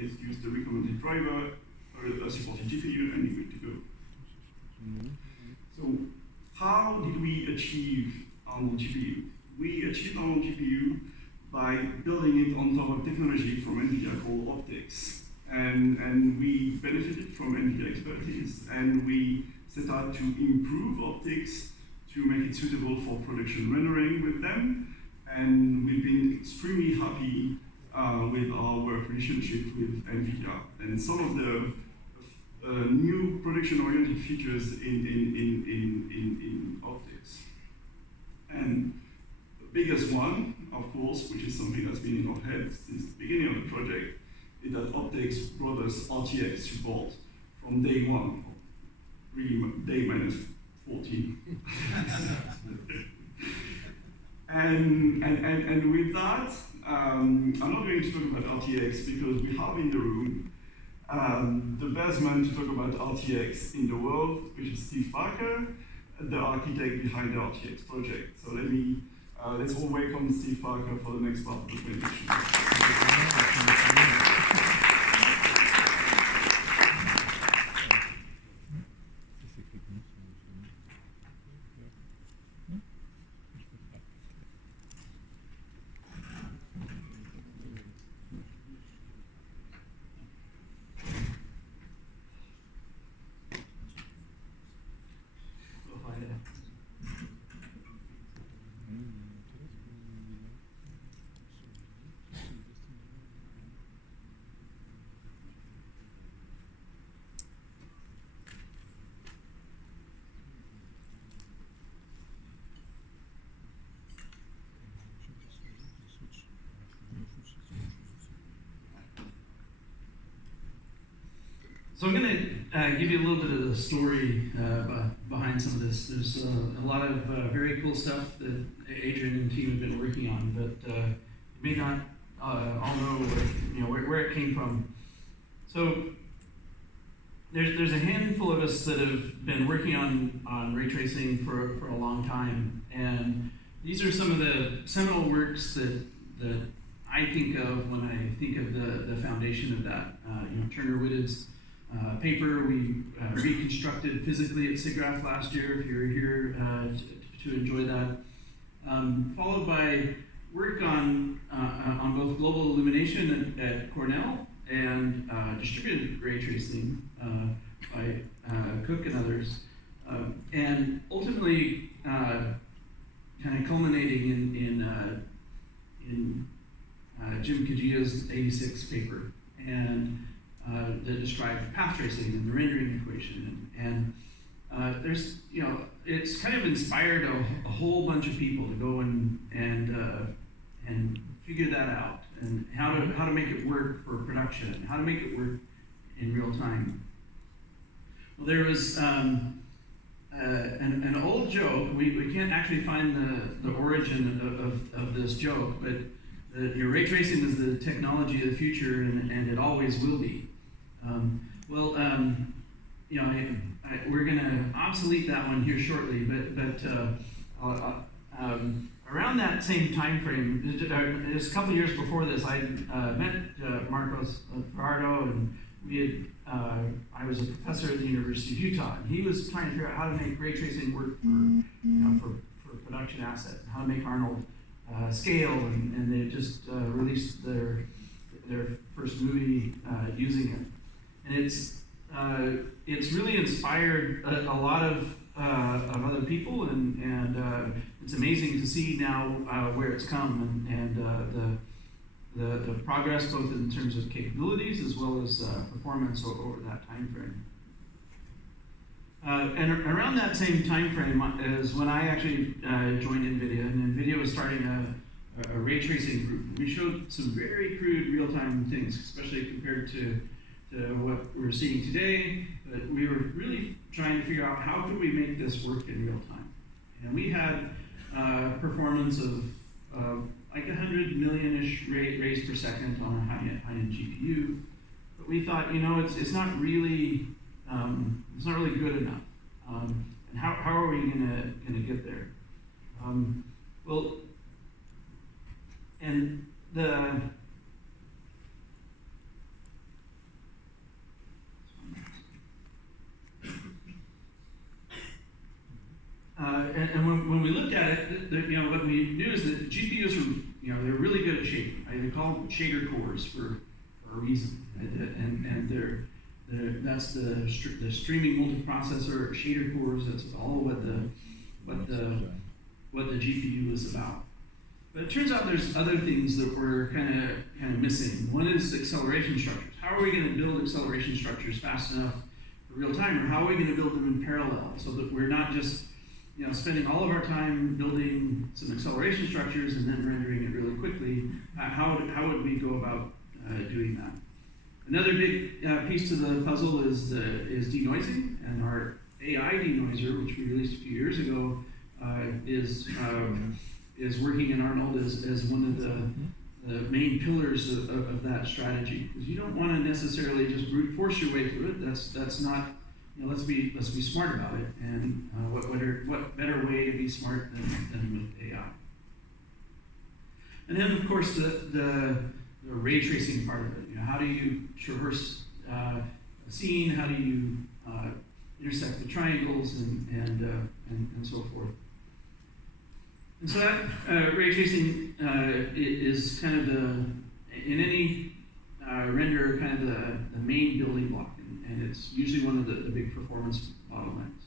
use the recommended driver, a supported GPU, and you're good to go. So how did we achieve Arnold GPU? We achieved Arnold GPU by building it on top of technology from Nvidia called optics. And we benefited from Nvidia expertise, and we set out to improve optics to make it suitable for production rendering with them. And we've been extremely happy with our work relationship with Nvidia. And some of the new production-oriented features in optics. And the biggest one, of course, which is something that's been in our heads since the beginning of the project, is that optics brought us RTX support from day one, really day minus 14. and with that, I'm not going to talk about RTX because we have in the room the best man to talk about RTX in the world, which is Steve Parker, the architect behind the RTX project. So let's all welcome Steve Parker for the next part of the presentation. So I'm going to give you a little bit of the story behind some of this. There's a lot of very cool stuff that Adrian and team have been working on, but you may not all know where it came from. So there's a handful of us that have been working on ray tracing for a long time, and these are some of the seminal works that I think of when I think of the foundation of that. Turner Whitted's paper we reconstructed physically at Siggрафa last year, if you were here to enjoy that. Followed by work on both global illumination at Cornell and distributed ray tracing by Cook and others. And ultimately kind of culminating in Jim Kajia's 86 paper. And that described path tracing and the rendering equation, and there's it's kind of inspired a whole bunch of people to go and figure that out, and how to make it work for production, how to make it work in real time. Well, there was an old joke. We can't actually find the origin of this joke, but ray tracing is the technology of the future, and it always will be. We're going to obsolete that one here shortly, but around that same time frame, just a couple of years before this, I met Marcos Gerardo, and I was a professor at the University of Utah, and he was trying to figure out how to make ray tracing work for production assets, how to make Arnold scale, and they just released their first movie using it. And it's really inspired a lot of other people, and it's amazing to see now where it's come, and the progress both in terms of capabilities as well as performance over that time frame. And around that same time frame is when I actually joined Nvidia, and Nvidia was starting a ray tracing group. We showed some very crude real-time things, especially compared to what we're seeing today, but we were really trying to figure out how could we make this work in real time. And we had performance of like 100 million-ish rays per second on a high-end GPU, but we thought, it's not really good enough. And how are we gonna get there? they're called shader cores for a reason, and that's the streaming multiprocessor shader cores. That's all what the GPU is about. But it turns out there's other things that we're kind of missing. One is acceleration structures. How are we going to build acceleration structures fast enough for real time, or how are we going to build them in parallel so that we're not just spending all of our time building some acceleration structures and then rendering it really quickly? How would we go about doing that? Another big piece to the puzzle is denoising, and our AI denoiser, which we released a few years ago, is working in Arnold as one of the main pillars of that strategy. Because you don't want to necessarily just brute force your way through it. That's not. Let's be smart about it. And what better way to be smart than with AI? And then of course the ray tracing part of it. How do you traverse a scene? How do you intersect the triangles and so forth? And so that ray tracing is kind of in any render, kind of the main building block, and it's usually one of the big performance bottlenecks.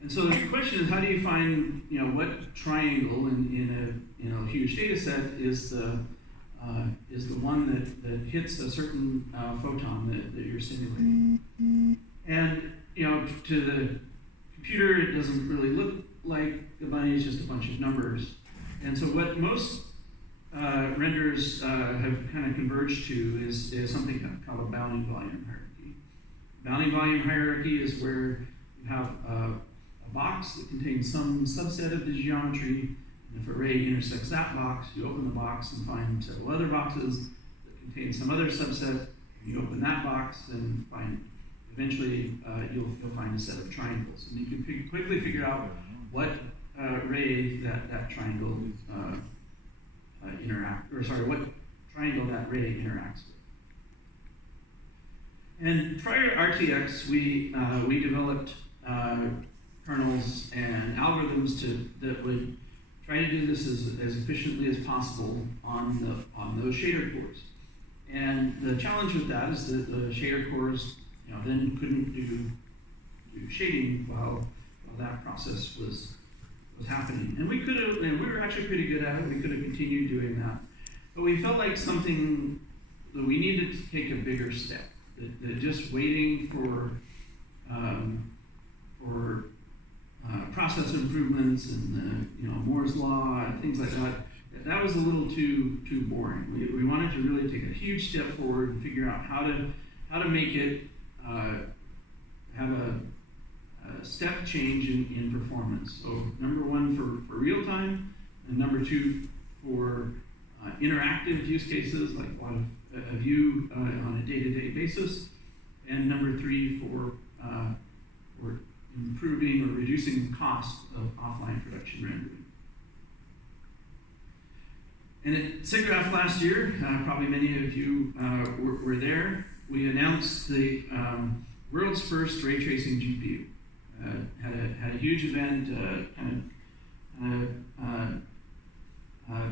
And so the question is, how do you find what triangle in a huge data set is the one that hits a certain photon that you're simulating? And to the computer, it doesn't really look like a bunny. It's just a bunch of numbers. And so what most renders have kind of converged to is something called a bounding volume hierarchy. Bounding volume hierarchy is where you have a box that contains some subset of the geometry. And if a ray intersects that box, you open the box and find several other boxes that contain some other subset. You open that box and eventually you'll find a set of triangles. And you can quickly figure out what ray that triangle what triangle that ray interacts with. And prior to RTX, we developed kernels and algorithms that would try to do this as efficiently as possible on those shader cores. And the challenge with that is that the shader cores then couldn't do shading while that process was happening. And we were actually pretty good at it. We could have continued doing that. But we felt like something that we needed to take a bigger step. That just waiting for process improvements and Moore's law and things like that was a little too boring. We wanted to really take a huge step forward and figure out how to make it have a step change in performance. So number one for real time, and number two for interactive use cases like a view on a day-to-day basis, and number three for improving or reducing the cost of offline production rendering. And at Siggraf last year, probably many of you were there, we announced the world's first ray tracing GPU. Had a huge event,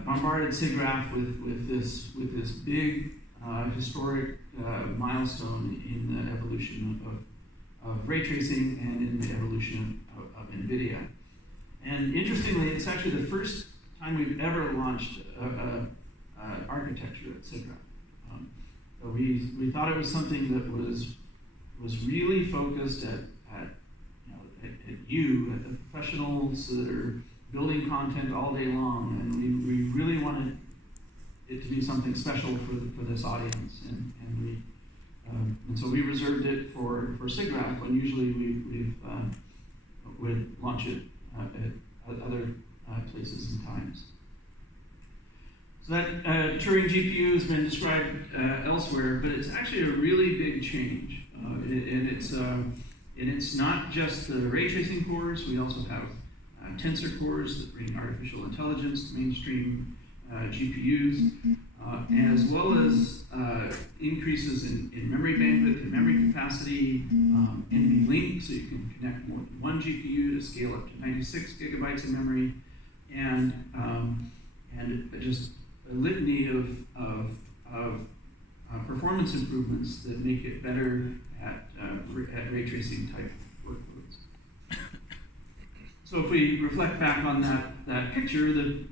bombarded Siggraf with this big historic milestone in the evolution of ray tracing and in the evolution of Nvidia. And interestingly, it's actually the first time we've ever launched architecture at Siggraf. So we thought it was something that was really focused at the professionals that are building content all day long, and we really wanted it to be something special for this audience, and so we reserved it for Siggraf, when usually we would launch it at other places and times. So that Turing GPU has been described elsewhere, but it's actually a really big change, and it's not just the ray tracing cores. We also have tensor cores that bring artificial intelligence to mainstream GPUs, as well as increases in memory bandwidth and memory capacity, NVLink, so you can connect more than one GPU to scale up to 96 gigabytes of memory, and just litany of performance improvements that make it better at ray tracing type workloads. So if we reflect back on that picture, the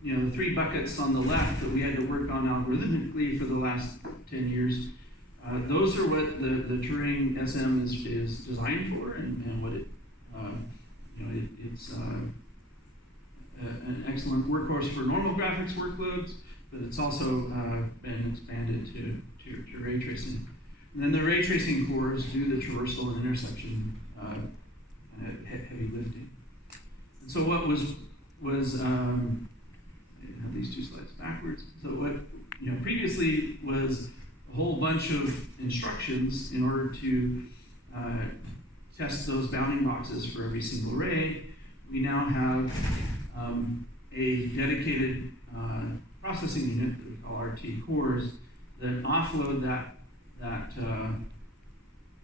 3 buckets on the left that we had to work on algorithmically for the last 10 years, those are what the Turing SM is designed for, and what it's an excellent workhorse for normal graphics workloads, but it's also been expanded to ray tracing. And then the ray tracing cores do the traversal and intersection heavy lifting. And so what was I have these 2 slides backwards. So what previously was a whole bunch of instructions in order to test those bounding boxes for every single ray, we now have a dedicated processing unit that we call RT cores that offload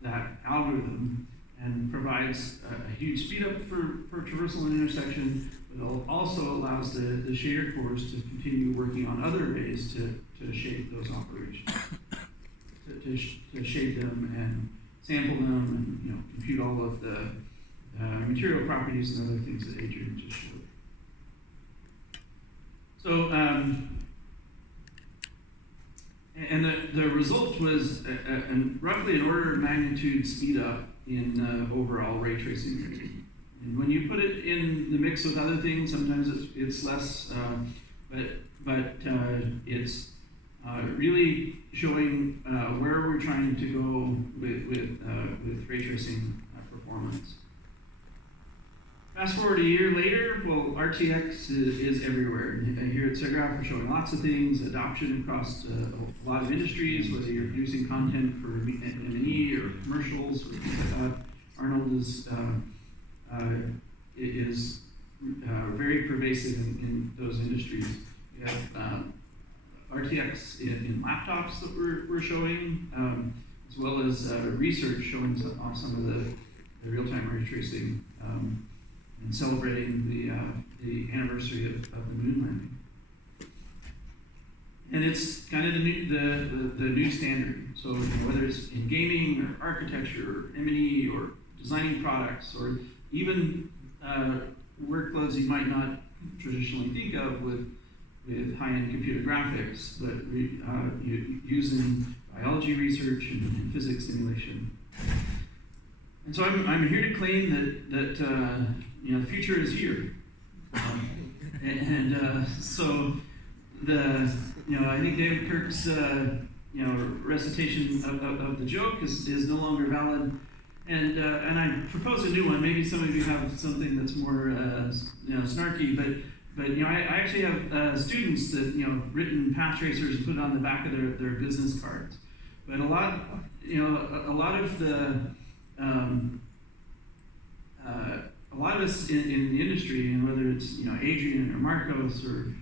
that algorithm and provides a huge speed up for traversal and intersection, but it also allows the shader cores to continue working on other arrays to shape those operations, to shape them and sample them and compute all of the material properties and other things that Adrian just showed. So, and the result was roughly an order of magnitude speed up in overall ray tracing. And when you put it in the mix with other things, sometimes it's less, but it's really showing where we're trying to go with ray tracing performance. Fast forward a year later, well, RTX is everywhere. And here at Siggрафа, we're showing lots of things, adoption across a lot of industries, whether you're producing content for M&E or commercials or things like that. Arnold is very pervasive in those industries. We have RTX in laptops that we're showing, as well as research showing off some of the real-time ray tracing and celebrating the anniversary of the moon landing. And it's kind of the new standard. So whether it's in gaming or architecture or M&E or designing products or even workloads you might not traditionally think of with high-end computer graphics, but using biology research and physics simulation. And so I'm here to claim that the future is here. So I think David Kirk's recitation of the joke is no longer valid. And I propose a new one. Maybe some of you have something that's more snarky, but I actually have students that written path tracers and put it on the back of their business cards. But a lot of a lot of us in the industry, and whether it's Adrian or Marcos or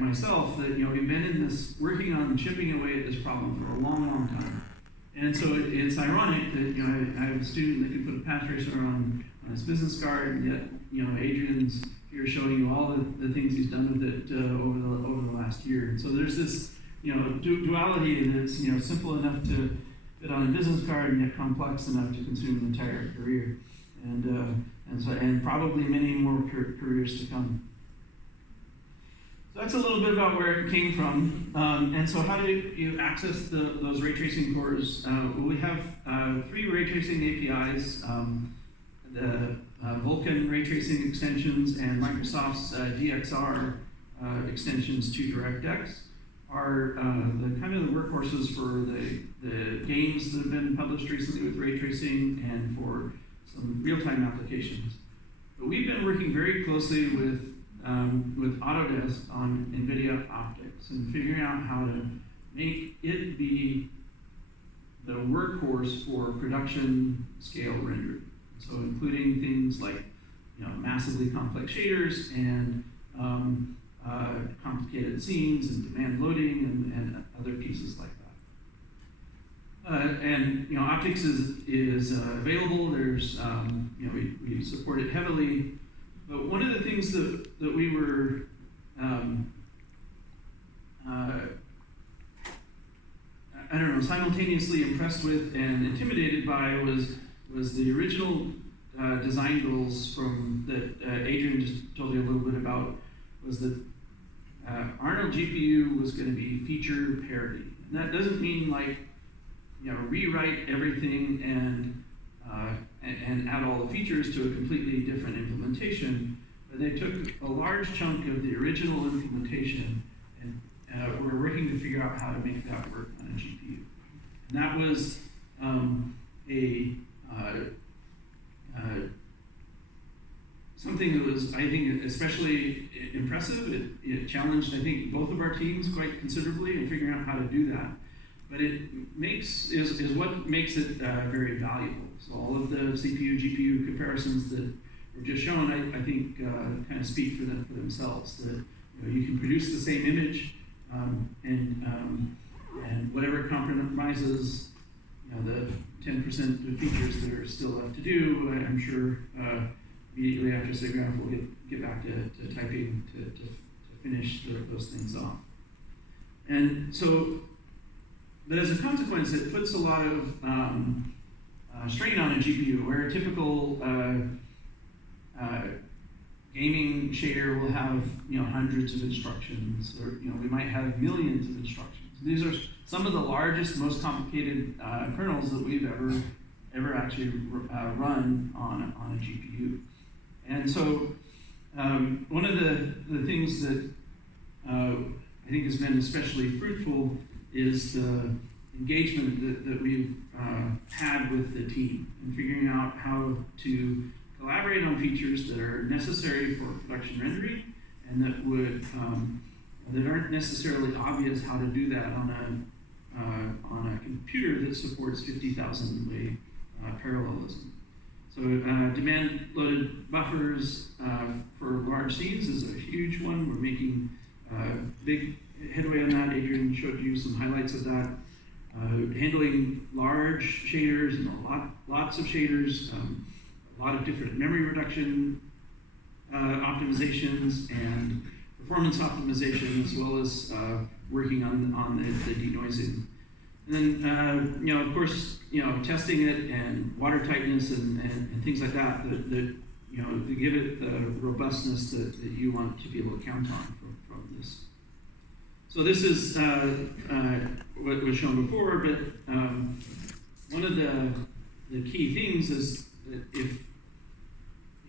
myself, that we've been in this working on chipping away at this problem for a long time. And so it's ironic that I have a student that can put a path tracer on his business card, and yet Adrian's here showing you all the things he's done with it over the last year. And so there's this duality that's simple enough to fit on a business card, and yet complex enough to consume an entire career, and probably many more careers to come. So that's a little bit about where it came from. And so how do you access those ray tracing cores? Well, we have 3 ray tracing APIs, the Vulkan ray tracing extensions and Microsoft's DXR extensions to DirectX are the kind of the workhorses for the games that have been published recently with ray tracing and for some real-time applications. But we've been working very closely with Autodesk on Nvidia optics and figuring out how to make it be the workhorse for production scale rendering. So including things like massively complex shaders and complicated scenes and demand loading and other pieces like that. And optics is available. There's we support it heavily. But one of the things that we were I don't know, simultaneously impressed with and intimidated by was the original design goals from that Adrian just told you a little bit about. Was that Arnold GPU was going to be feature parity, and that doesn't mean like rewrite everything and add all the features to a completely different implementation. But they took a large chunk of the original implementation and were working to figure out how to make that work on a GPU. And that was something that was, I think, especially impressive. It challenged, I think, both of our teams quite considerably in figuring out how to do that. But it is what makes it very valuable. So all of the CPU, GPU comparisons that were just shown, I think, kind of speak for themselves. That you can produce the same image, and whatever compromises, the 10% of features that are still left to do, I'm sure immediately after Siggraffa we'll get back to typing to finish those things off. And so, but as a consequence, it puts a lot of strain on a GPU, where a typical gaming shader will have hundreds of instructions, or we might have millions of instructions. These are some of the largest, most complicated kernels that we've ever actually run on a GPU. And so one of the things that I think has been especially fruitful is the engagement that we've had with the team in figuring out how to collaborate on features that are necessary for production rendering and that aren't necessarily obvious how to do that on a computer that supports 50,000 way parallelism. So demand loaded buffers for large scenes is a huge one. We're making big headway on that. Adrian showed you some highlights of that. Handling large shaders and lots of shaders, a lot of different memory reduction optimizations and performance optimization, as well as working on the denoising. And then, of course, testing it and water tightness and things like that, to give it the robustness that you want to be able to count on from this. So this is what was shown before, but one of the key things is that if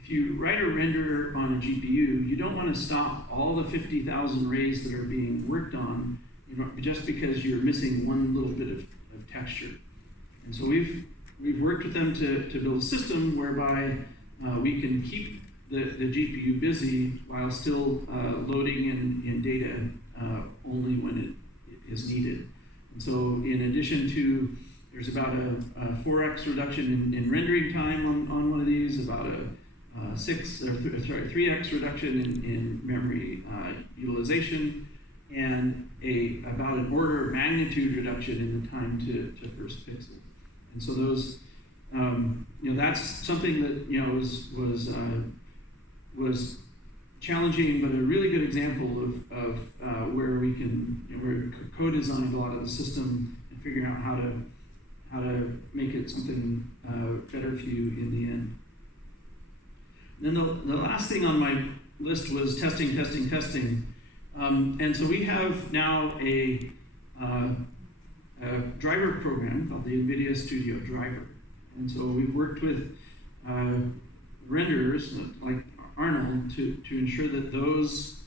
you write a renderer on a GPU, you don't want to stop all the 50,000 rays that are being worked on just because you're missing one little bit of texture. And so we've worked with them to build a system whereby we can keep the GPU busy while still loading in data only when it is needed. And so in addition to, there's about a 4x reduction in rendering time on one of these, about a 3x reduction in memory utilization, and about an order of magnitude reduction in the time to first pixel. And so those, that's something that was challenging, but a really good example of where we co-designed a lot of the system and figuring out how to make it something better for you in the end. Then the last thing on my list was testing. And so we have now a driver program called the Nvidia Studio Driver. And so we've worked with renderers like Arnold to ensure that those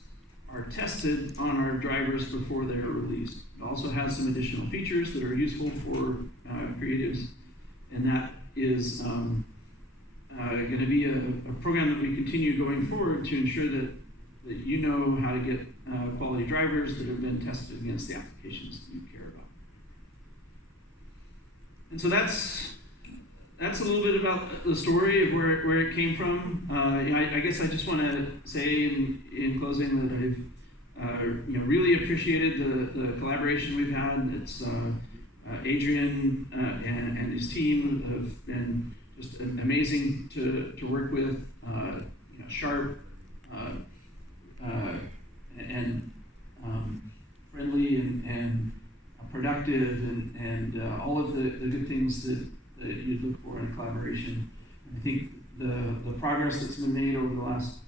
are tested on our drivers before they are released. It also has some additional features that are useful for creatives, and that is going to be a program that we continue going forward to ensure that you know how to get quality drivers that have been tested against the applications that you care about. And so that's a little bit about the story of where it came from. I guess I just want to say in closing that I've really appreciated the collaboration we've had. It's Adrian and his team have been just amazing to work with, sharp, and and friendly and productive and all of the good things that you'd look for in a collaboration. And I think the progress that's been made over the last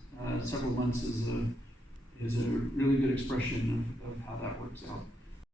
several months is a really good expression of how that works out.